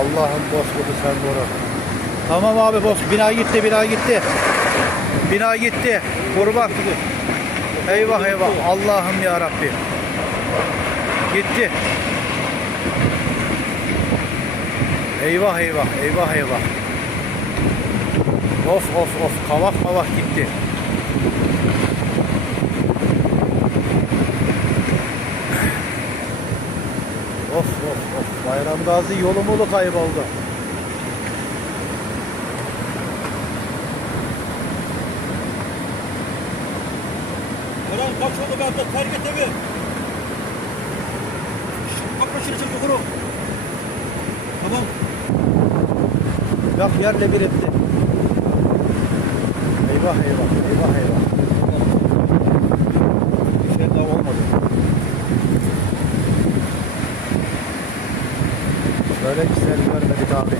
Allah'ım bozkırı sen koru. Tamam abi boz. Bina gitti, bina gitti. Bina gitti. Kurban. Eyvah eyvah. Allah'ım ya Rabbi. Gitti. Eyvah eyvah, eyvah eyvah. Of of of, kavak kavak gitti. Of of of, Bayram Gazi yolu mulu kayboldu. Eren kaç oldu ben de terk et evi. Yukarı. Tamam. Bak yerle bir etti. Eyvah eyvah, eyvah eyvah. Bir şey daha olmadı. Böyle güzel görmedik abi.